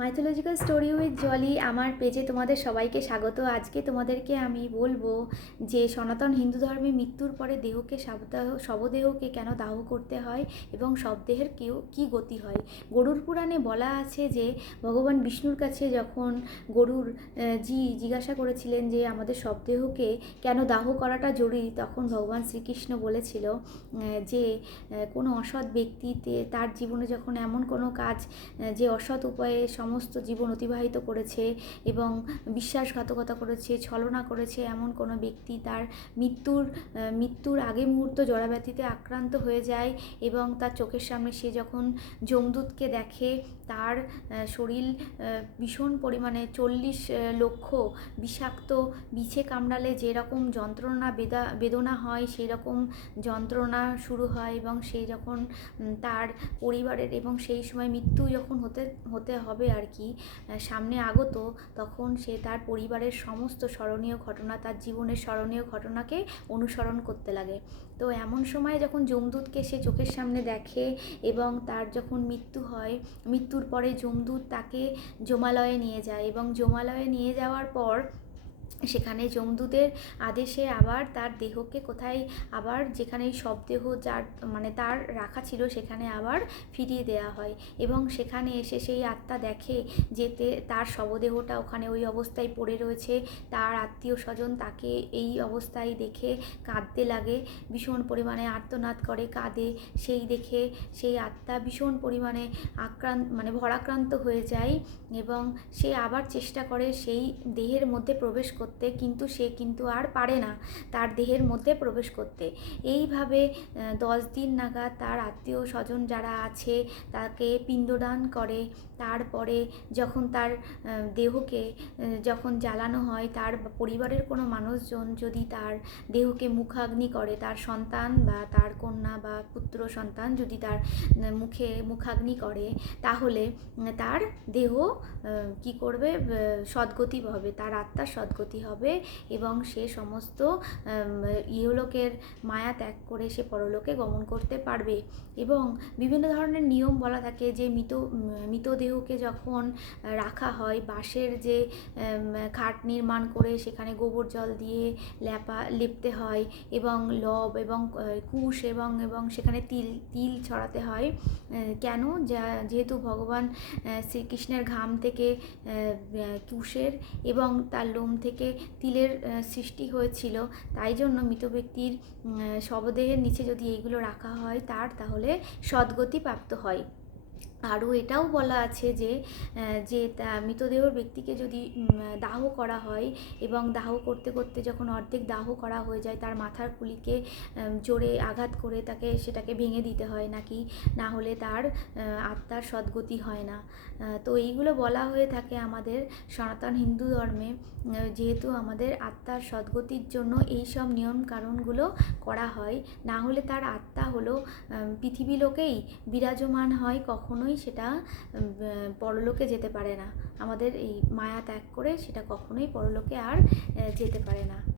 Mythological story with Jolly আমার পেজে তোমাদের সবাইকে স্বাগত। আজকে তোমাদেরকে আমি বলবো যে সনাতন হিন্দু ধর্মে মৃত্যুর পরে দেহকে শবদেহকে কেন দাহ করতে হয় এবং শবদেহের কী গতি হয়। গরুর পুরাণে বলা আছে যে ভগবান বিষ্ণুর কাছে যখন গরুর জিজ্ঞাসা করেছিলেন যে আমাদের শবদেহকে কেন দাহ করাটা জরুরি, তখন ভগবান শ্রীকৃষ্ণ বলেছিল যে কোনো অসৎ ব্যক্তিতে তার জীবনে যখন এমন কোনো কাজ যে অসৎ উপায়ে সমস্ত জীবন অতিবাহিত করেছে এবং বিশ্বাসঘাতকতা করেছে, ছলনা করেছে, এমন কোনো ব্যক্তি তার মৃত্যুর আগে মুহূর্ত জড়াব্যাধিতে আক্রান্ত হয়ে যায় এবং তার চোখের সামনে সে যখন যমদূতকে দেখে, তার শরীর ভীষণ পরিমাণে 40 লক্ষ বিষাক্ত বিছে কামড়ালে যেরকম যন্ত্রণা বেদনা হয় সেই রকম যন্ত্রণা শুরু হয় এবং সেই যখন তার পরিবারের এবং সেই সময় মৃত্যু যখন হতে হবে আর কি সামনে আগত, তখন সে তার পরিবারের সমস্ত স্মরণীয় ঘটনা, তার জীবনের স্মরণীয় ঘটনাকে অনুসরণ করতে লাগে। তো এমন সময় যখন যমদূতকে সে চোখের সামনে দেখে এবং তার যখন মৃত্যু হয়, মৃত্যুর পরে যমদূত তাকে যমালয়ে নিয়ে যায় এবং যমালয়ে নিয়ে যাওয়ার পর সেখানে যমদূতের আদেশে আবার তার দেহকে কোথায় আবার যেখানে শবদেহ যার তার রাখা ছিল সেখানে আবার ফিরিয়ে দেওয়া হয় এবং সেখানে এসে সেই আত্মা দেখে যে তার শবদেহটা ওখানে ওই অবস্থায় পড়ে রয়েছে। তার আত্মীয় স্বজন তাকে এই অবস্থায় দেখে কাঁদতে লাগে, ভীষণ পরিমাণে আর্তনাদ করে, কাঁদে। সেই দেখে সেই আত্মা ভীষণ পরিমাণে ভরাক্রান্ত হয়ে যায় এবং সে আবার চেষ্টা করে সেই দেহের মধ্যে প্রবেশ করতে, কিন্তু সে আর পারে না তার দেহের মধ্যে প্রবেশ করতে। এইভাবে 10 দিন নাগাদ তার আত্মীয় স্বজন যারা আছে তাকে পিণ্ডদান করে। তারপরে যখন তার দেহকে যখন জ্বালানো হয়, তার পরিবারের কোনো মানুষজন যদি তার দেহকে মুখাগ্নি করে, তার সন্তান বা তার কন্যা বা পুত্র সন্তান যদি তার মুখাগ্নি করে, তাহলে তার দেহ কি করবে, সদ্গতি হবে, তার আত্মার সদ্গতি হবে এবং সে সমস্ত ইহলোকের মায়া ত্যাগ করে সে পরলোকে গমন করতে পারবে। এবং বিভিন্ন ধরনের নিয়ম বলা থাকে যে মৃতদেহকে যখন রাখা হয়, বাঁশের যে খাট নির্মাণ করে সেখানে গোবর জল দিয়ে লেপতে হয় এবং লব এবং কুশ এবং সেখানে তিল ছড়াতে হয়। কেন? যেহেতু ভগবান শ্রীকৃষ্ণের ঘাম থেকে কুশের এবং তার লোম থেকে তিলের সৃষ্টি হয়েছিল, তাই জন্য মৃত ব্যক্তির শবদেহের নিচে যদি এইগুলো রাখা হয় তাহলে সদ্গতি প্রাপ্ত হয়। আরও এটাও বলা আছে যে মৃতদেহর ব্যক্তিকে যদি দাহ করা হয় এবং দাহ করতে করতে যখন অর্ধেক দাহ করা হয়ে যায়, তার মাথার খুলিকে জোরে আঘাত করে সেটাকে ভেঙে দিতে হয়, নাকি না হলে তার আত্মার সদ্গতি হয় না। তো এইগুলো বলা হয়ে থাকে আমাদের সনাতন হিন্দু ধর্মে, যেহেতু আমাদের আত্মার সদ্গতির জন্য এই সব নিয়ম কারণগুলো করা হয়। না হলে তার আত্মা হলো পৃথিবী লোকেই বিরাজমান হয়, কখনোই সেটা পরলোকে যেতে পারে না। আমাদের এই মায়া ত্যাগ করে সেটা কখনোই পরলোকে আর যেতে পারে না।